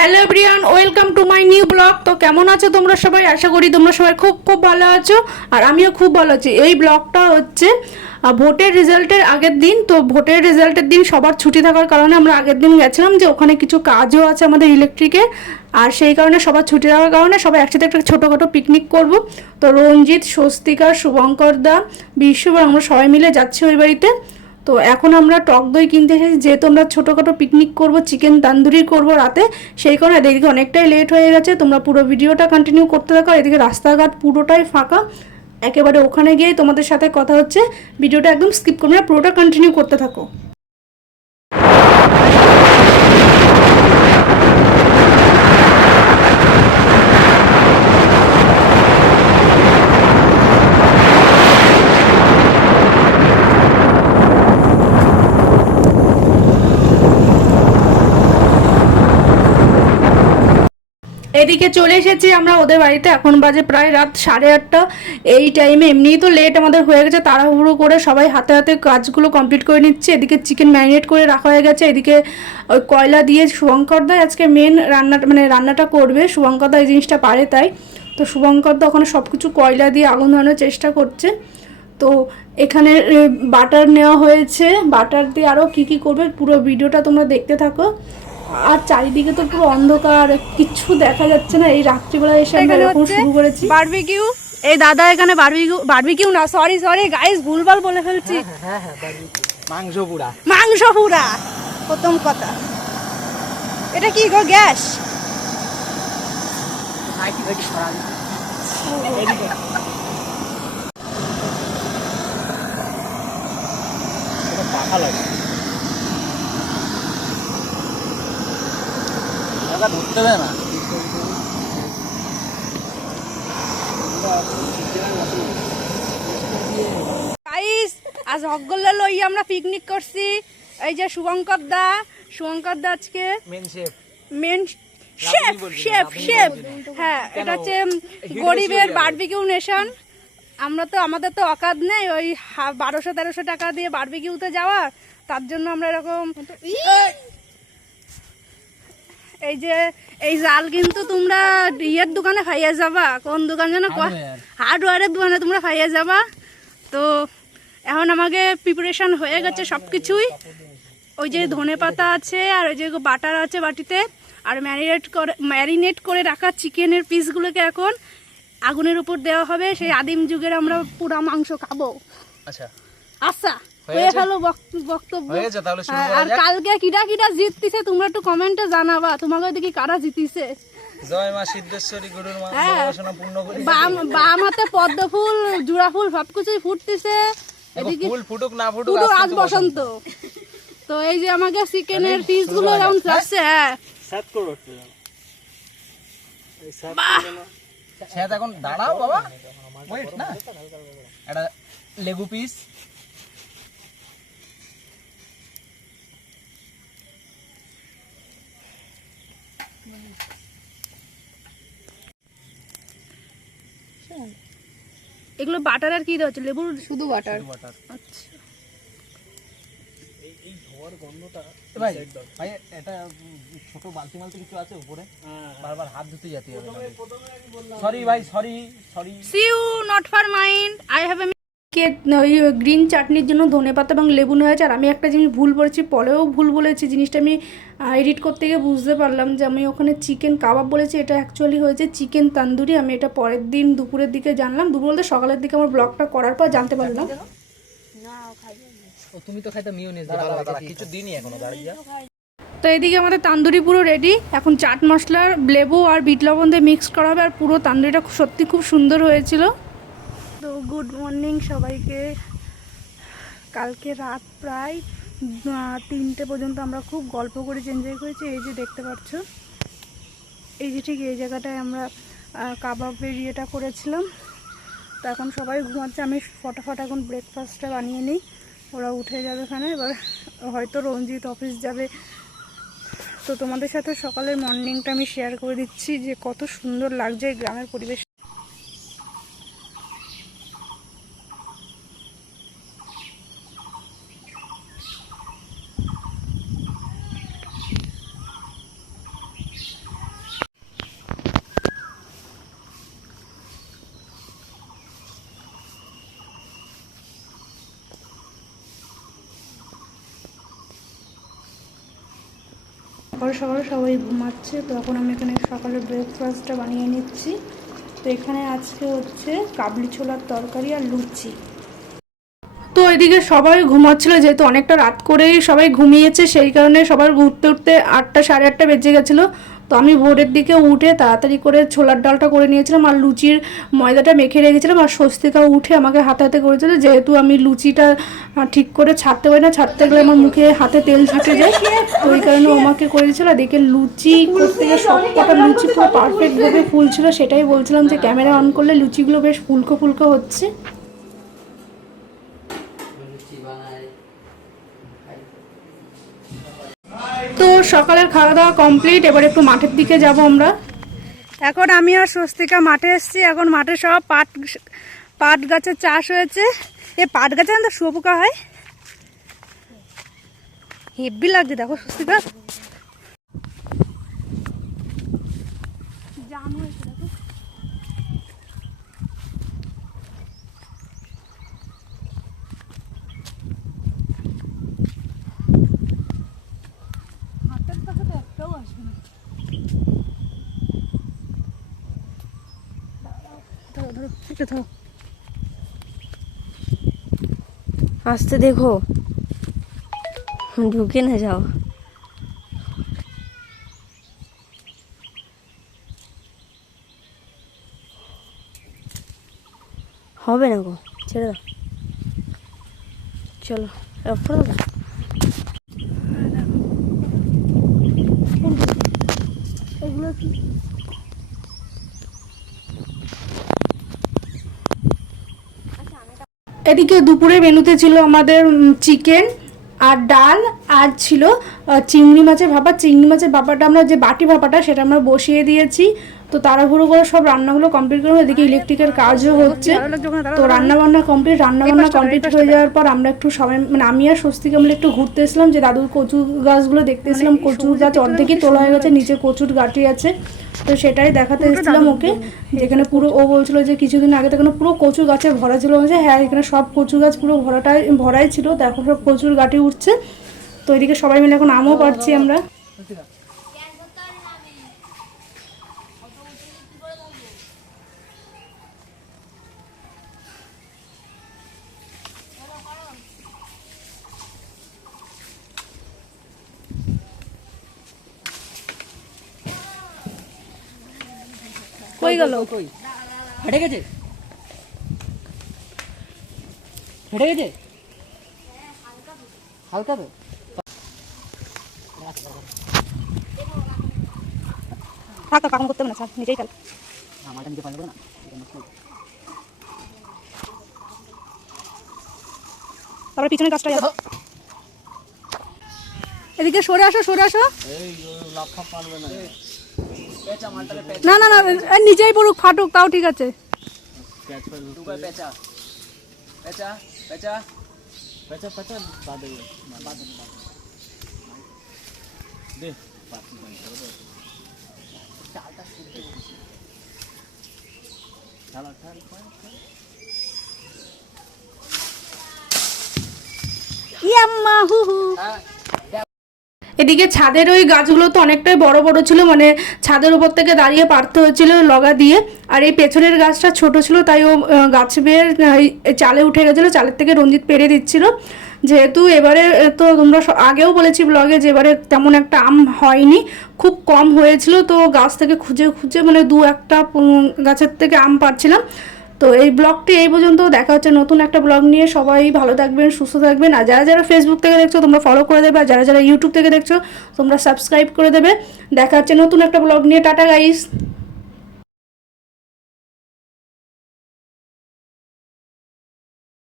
Hello everyone, welcome to my new blog. তো কেমন আছো তোমরা সবাই? আশা করি তোমরা সবাই খুব খুব ভালো আছো, আর আমিও খুব ভালো আছি। এই ব্লগটা হচ্ছে ভোটের রেজাল্টের আগের দিন। তো ভোটের রেজাল্টের দিন সবার ছুটি থাকার কারণে আমরা আগের দিন গেছিলাম, যে ওখানে কিছু কাজও আছে আমাদের ইলেকট্রিকের, আর সেই কারণে সবার ছুটি থাকার কারণে সবাই একসাথে একটা ছোটোখাটো পিকনিক করব। তো রঞ্জিত, স্বস্তিকা, শুভঙ্কর দা, বিশ্বর আমরা সবাই মিলে যাচ্ছি ওই বাড়িতে। তো এখন আমরা টক দই কিনতে এসেছি, যেহেতু আমরা ছোটোখাটো পিকনিক করব, চিকেন তান্দুরি করব রাতে, সেই কারণে এদিকে অনেকটাই লেট হয়ে গেছে। তোমরা পুরো ভিডিওটা কন্টিনিউ করতে থাকো। এদিকে রাস্তাঘাট পুরোটাই ফাঁকা, একেবারে ওখানে গিয়ে তোমাদের সাথে কথা হচ্ছে। ভিডিওটা একদম স্কিপ করবে না, পুরোটা কন্টিনিউ করতে থাকো। এদিকে চলে এসেছি আমরা ওদের বাড়িতে। এখন বাজে প্রায় রাত 8:30। এই টাইমে এমনিই তো লেট আমাদের হয়ে গেছে, তাড়াহুড়ো করে সবাই হাতে হাতে কাজগুলো কমপ্লিট করে নিচ্ছে। এদিকে চিকেন ম্যারিনেট করে রাখা হয়ে গেছে। এদিকে ওই কয়লা দিয়ে শুভঙ্করদা আজকে মেন রান্নাটা রান্নাটা করবে। শুভঙ্করদা এই জিনিসটা পারে তাই। তো শুভঙ্করদা ওখানে সব কিছু কয়লা দিয়ে আগুন ধরানোর চেষ্টা করছে। তো এখানে বাটার নেওয়া হয়েছে, বাটার দিয়ে আরও কী কী করবে পুরো ভিডিওটা তোমরা দেখতে থাকো। আর চারিদিকে তো পুরো অন্ধকার, কিচ্ছু দেখা যাচ্ছে না। এই রাত্রিবেলা এসে আমরা এরকম শুরু করেছি বারবিকিউ। এই দাদা এখানে বারবিকিউ না, সরি গাইস, ভুলভাল বলে ফেলছি। হ্যাঁ মাংস পুরা প্রথম কথা। এটা কি গো, গ্যাস? ঢুকতে দেয় না। গাইস, আজ হকগোল্লা লই আমরা পিকনিক করছি। এই যে শুভঙ্কর দা আজকে মেন শেফ। হ্যাঁ, এটা হচ্ছে গরিবের বারবিকিউ নেশন। আমাদের তো অকাত নেই ওই 1200-1300 টাকা দিয়ে বারবিকিউতে যাওয়ার। তার জন্য আমরা এরকম এই যে এই জাল কিন্তু তোমরা ইয়ের দোকানে খাইয়ে যাবা। কোন দোকান যেন, হার্ডওয়্যারের দোকানে তোমরা খাইয়ে যাবা। তো এখন আমাকে প্রিপারেশন হয়ে গেছে সব কিছুই। ওই যে ধনে পাতা আছে, আর ওই যে বাটার আছে বাটিতে, আর ম্যারিনেট করে রাখা চিকেনের পিসগুলোকে এখন আগুনের উপর দেওয়া হবে। সেই আদিম যুগের আমরা পুরা মাংস খাবো। আচ্ছা, হয়ে গেল বক্তব্য। আর কালকে কিটা জিততিছে তোমরা একটু কমেন্টে জানাবা। তোমাকে দেখি কারা জিতিছে। জয় মা সিদ্ধেশ্বরী, গরুর মনোবাসনা পূর্ণ করি। বাম হাতে পদ্ম ফুল, জুড়া ফুল সবকিছুই ফুটতেছে। এদিকে ফুল ফুটুক না ফুটুক, আজ বসন্ত। তো এই যে আমাকে চিকেনের পিস গুলো যেমন যাচ্ছে, হ্যাঁ সেট করো। সেট এখন দাঁড়াও বাবা, ওয়েট না, এটা লেবু পিস। এগুলো বাটার আর কি দেওয়া হচ্ছে? লেবুর শুধু বাটার। আচ্ছা, এই ধোয়ার গন্ধটা ভাই এটা ছোট বালতি মালতি কিছু আছে উপরে, বারবার হাত ধুতে যেতে হবে। সরি ভাই, sorry. See you not for mind. I have ওই গ্রিন চাটনির জন্য ধনেপাতা এবং লেবু নেওয়া হয়েছে। আর আমি একটা জিনিস ভুল বলেছি, পরেও ভুল বলেছি। জিনিসটা আমি এডিট করতে গিয়ে বুঝতে পারলাম যে আমি ওখানে চিকেন কাবাব বলেছি, এটা অ্যাকচুয়ালি হয়েছে চিকেন তান্দুরি। আমি এটা পরের দিন দুপুরের দিকে জানলাম, দুপুর বলতে সকালের দিকে আমার ব্লগটা করার পর জানতে পারলাম। তুমি তো খাইতে মিওনিজ কিছু দিনই এখনো বাড়ি যা। তো এদিকে আমাদের তান্দুরি পুরো রেডি। এখন চাট মশলার লেবু আর বিট লবণ দিয়ে মিক্স করা হবে। আর পুরো তান্দুরিটা সত্যি খুব সুন্দর হয়েছিল। তো গুড মর্নিং সবাইকে। কালকে রাত প্রায় 3টে পর্যন্ত আমরা খুব গল্প করেছি, এনজয় করেছি। এই যে দেখতে পাচ্ছ, এই যে ঠিক এই জায়গাটায় আমরা কাবাবের ইয়েটা করেছিলাম। তো এখন সবাই ঘুমাচ্ছে, আমি ফটাফট এখন ব্রেকফাস্টটা বানিয়ে নিই। ওরা উঠে যাবে এখানে, এবার হয়তো রঞ্জিত অফিস যাবে। তো তোমাদের সাথে সকালের মর্নিংটা আমি শেয়ার করে দিচ্ছি যে কত সুন্দর লাগছে গ্রামের পরিবেশ। সকাল সকাল সবাই ঘুমাচ্ছে, তো এখন আমি এখানে সকালে ব্রেকফাস্টটা বানিয়ে নিচ্ছি। তো এখানে আজকে হচ্ছে কাবলি ছোলার তরকারি আর লুচি। তো এদিকে সবাই ঘুমাচ্ছিল, যেহেতু অনেকটা রাত করেই সবাই ঘুমিয়েছে, সেই কারণে সবার উঠতে উঠতে 8টা সাড়ে 8টা বেজে গেছিলো। তো আমি ভোরের দিকে উঠে তাড়াতাড়ি করে ছোলার ডালটা করে নিয়েছিলাম আর লুচির ময়দাটা মেখে রেখেছিলাম। আর স্বস্তিকা উঠে আমাকে হাতে হাতে করেছিল, যেহেতু আমি লুচিটা ঠিক করে ছাড়তে পারি না, ছাড়তে গেলে আমার মুখে হাতে তেল ঝুঁকে যায়, তো ওই কারণে ও আমাকে করে দিয়েছিল। আর দেখে লুচি করতে গিয়ে সব কটা লুচি পুরো পারফেক্টভাবে ফুলছিল, সেটাই বলছিলাম যে ক্যামেরা অন করলে লুচিগুলো বেশ ফুলকো ফুলকো হচ্ছে। তো সকালের খাওয়া দাওয়া কমপ্লিট, এবার একটু মাঠের দিকে যাব আমরা। এখন আমি আর স্বস্তিকা মাঠে এসেছি। এখন মাঠে সব পাট গাছের চাষ হয়েছে। এই পাট গাছে না তো শুয়োপোকা হয়, হেব্বি লাগছে। দেখো স্বস্তিকা জাম হয়েছে, দেখো হাতের কাছে তো একটাও আসবে না। ধরো ধরো একটু ধরো, আস্তে দেখো ঢুকে না যাও। হবে না গো, ছেড়ে দাও, চলো অফ করে দাও। এগুলো কি এদিকে দুপুরে মেনুতে ছিল আমাদের চিকেন আর ডাল, আর ছিল চিংড়ি মাছের ভাপা। চিংড়ি মাছের ভাপাটা আমরা যে বাটি ভাপাটা সেটা আমরা বসিয়ে দিয়েছি। তো তাড়াহুড়ো করে সব রান্নাগুলো কমপ্লিট করবো, এদিকে ইলেকট্রিকের কাজও হচ্ছে। তো রান্নাবান্না কমপ্লিট হয়ে যাওয়ার পর আমরা একটু সবাই মানে আমি আর স্বস্তিকা মিলে একটু ঘুরতে এসলাম, যে দাদুর কচু গাছগুলো দেখতে এসলাম। কচু গাছ অর্ধেকই তোলা হয়ে গেছে, নিচে কচুর গাঁটি আছে, তো সেটাই দেখাতে এসেছিলাম ওকে। যেখানে পুরো ও বলছিল যে কিছুদিন আগে তো এখানে পুরো কচু গাছে ভরা ছিল, যে হ্যাঁ এখানে সব কচু গাছ পুরো ভরাই ছিল। তো এখন সব কচুর গাঁটি উঠছে। তো এদিকে সবাই মিলে এখন আমও পাড়ছি আমরা। কই গেল? হেঁটে গেছে, হেঁটে গেছে হালকা তো। থাক কাম করতে হবে না, স্যার নিজেই ফেল। আমারটা নিতে পারবে না। তারপরে পিছনের কাজটা এদিকে সরে আসো, সরে আসো। না না না, নিজেই পড়ুক, ফাটুক তাও ঠিক আছে। ইয়াম্মা হু হু। এদিকে ছাদের ওই গাছগুলো তো অনেকটাই বড় বড় ছিল, মানে ছাদের উপর থেকে দাঁড়িয়ে পারতে হচ্ছিল লগা দিয়ে। আর এই পেছনের গাছটা ছোট ছিল, তাই ও গাছ বেয়ে চালে উঠে গেছিলো, চালের থেকে রঞ্জিত পেরে দিচ্ছিল। যেহেতু এবারে তো তোমরা আগেও বলেছি ব্লগে যে এবারে তেমন একটা আম হয়নি, খুব কম হয়েছিল। তো গাছ থেকে খুঁজে খুঁজে মানে 2-1টা গাছের থেকে আম পাড়ছিলাম। তো এই ব্লগটি এই পর্যন্ত, দেখা হচ্ছে নতুন একটা ব্লগ নিয়ে। সবাই ভালো থাকবেন, সুস্থ থাকবেন। আর যারা যারা ফেসবুক থেকে দেখছো তোমরা ফলো করে দেবে, আর যারা যারা ইউটিউব থেকে দেখছো তোমরা সাবস্ক্রাইব করে দেবে। দেখা হচ্ছে নতুন একটা ব্লগ নিয়ে। Tata guys.